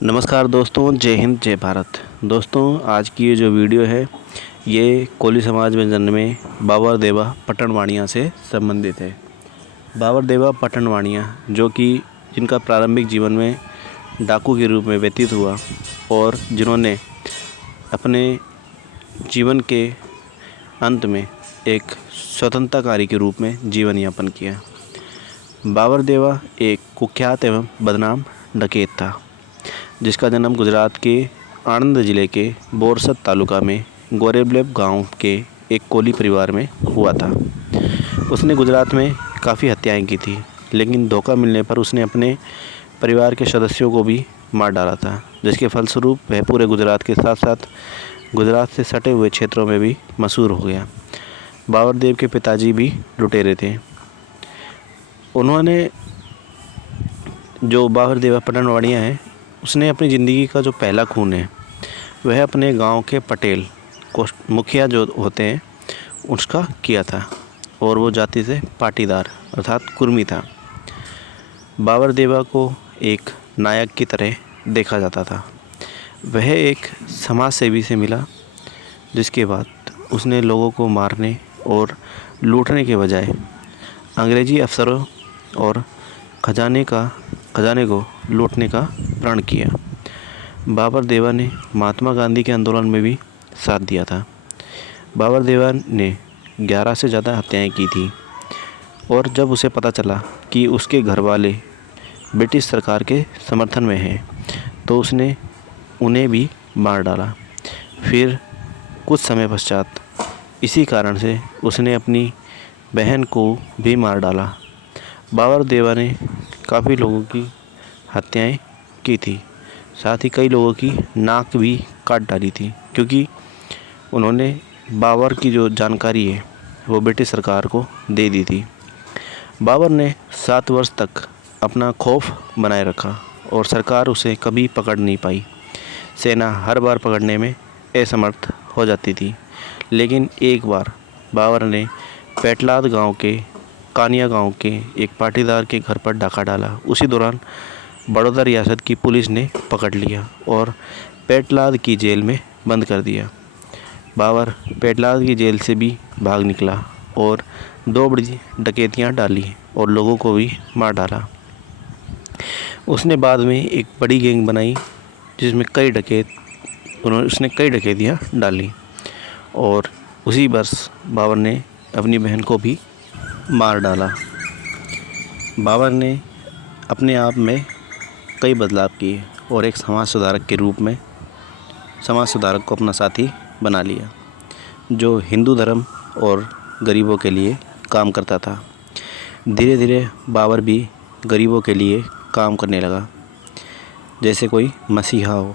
नमस्कार दोस्तों, जय हिंद जय भारत। दोस्तों, आज की ये जो वीडियो है ये कोली समाज में जन्मे बाबर देवा पटनवाणिया से संबंधित है। बाबर देवा पटनवाणिया जो कि जिनका प्रारंभिक जीवन में डाकू के रूप में व्यतीत हुआ और जिन्होंने अपने जीवन के अंत में एक स्वतंत्रकारी के रूप में जीवन यापन किया। बाबर देवा एक कुख्यात एवं बदनाम डकैत था जिसका जन्म गुजरात के आणंद ज़िले के बोरसद तालुका में गोरेबलेब गांव के एक कोली परिवार में हुआ था। उसने गुजरात में काफ़ी हत्याएं की थी, लेकिन धोखा मिलने पर उसने अपने परिवार के सदस्यों को भी मार डाला था, जिसके फलस्वरूप वह पूरे गुजरात के साथ साथ गुजरात से सटे हुए क्षेत्रों में भी मशहूर हो गया। बाबर देव के पिताजी भी लुटेरे थे। उन्होंने जो बाबर देवा पटनवाणिया है, उसने अपनी ज़िंदगी का जो पहला खून है वह अपने गांव के पटेल को मुखिया जो होते हैं उसका किया था, और वो जाति से पाटीदार अर्थात कुर्मी था। बाबर देवा को एक नायक की तरह देखा जाता था। वह एक समाज सेवी से मिला, जिसके बाद उसने लोगों को मारने और लूटने के बजाय अंग्रेज़ी अफसरों और खजाने को लूटने का प्रण किया। बाबर देवा ने महात्मा गांधी के आंदोलन में भी साथ दिया था। बाबर देवा ने 11 से ज़्यादा हत्याएं की थी, और जब उसे पता चला कि उसके घर वाले ब्रिटिश सरकार के समर्थन में हैं, तो उसने उन्हें भी मार डाला। फिर कुछ समय पश्चात इसी कारण से उसने अपनी बहन को भी मार डाला। बाबर देवा ने काफ़ी लोगों की हत्याएं की थी, साथ ही कई लोगों की नाक भी काट डाली थी, क्योंकि उन्होंने बाबर की जो जानकारी है वो ब्रिटिश सरकार को दे दी थी। बाबर ने 7 वर्ष तक अपना खौफ बनाए रखा और सरकार उसे कभी पकड़ नहीं पाई। सेना हर बार पकड़ने में असमर्थ हो जाती थी, लेकिन एक बार बाबर ने पेटलाद गांव के कानिया गांव के एक पाटीदार के घर पर डाका डाला। उसी दौरान बड़ौदा रियासत की पुलिस ने पकड़ लिया और पेटलाद की जेल में बंद कर दिया। बाबर पेटलाद की जेल से भी भाग निकला और 2 बड़ी डकैतियाँ डाली और लोगों को भी मार डाला। उसने बाद में एक बड़ी गैंग बनाई जिसमें उसने कई डकैतियाँ डाली, और उसी वर्ष बाबर ने अपनी बहन को भी मार डाला। बाबर ने अपने आप में कई बदलाव किए और एक समाज सुधारक के रूप में समाज सुधारक को अपना साथी बना लिया, जो हिंदू धर्म और गरीबों के लिए काम करता था। धीरे धीरे बाबर भी गरीबों के लिए काम करने लगा, जैसे कोई मसीहा हो।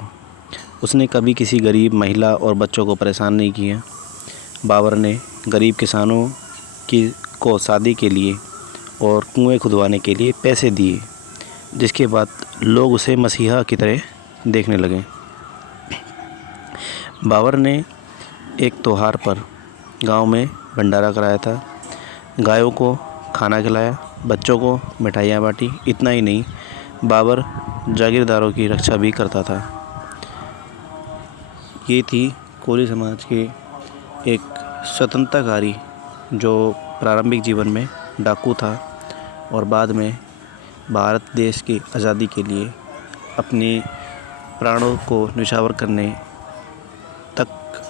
उसने कभी किसी गरीब महिला और बच्चों को परेशान नहीं किया। बाबर ने गरीब किसानों को शादी के लिए और कुएं खुदवाने के लिए पैसे दिए, जिसके बाद लोग उसे मसीहा की तरह देखने लगे। बाबर ने एक त्योहार पर गांव में भंडारा कराया था, गायों को खाना खिलाया, बच्चों को मिठाइयाँ बांटी। इतना ही नहीं, बाबर जागीरदारों की रक्षा भी करता था। ये थी कोली समाज के एक स्वतंत्रकारी जो प्रारंभिक जीवन में डाकू था और बाद में भारत देश की आज़ादी के लिए अपने प्राणों को न्यौछावर करने तक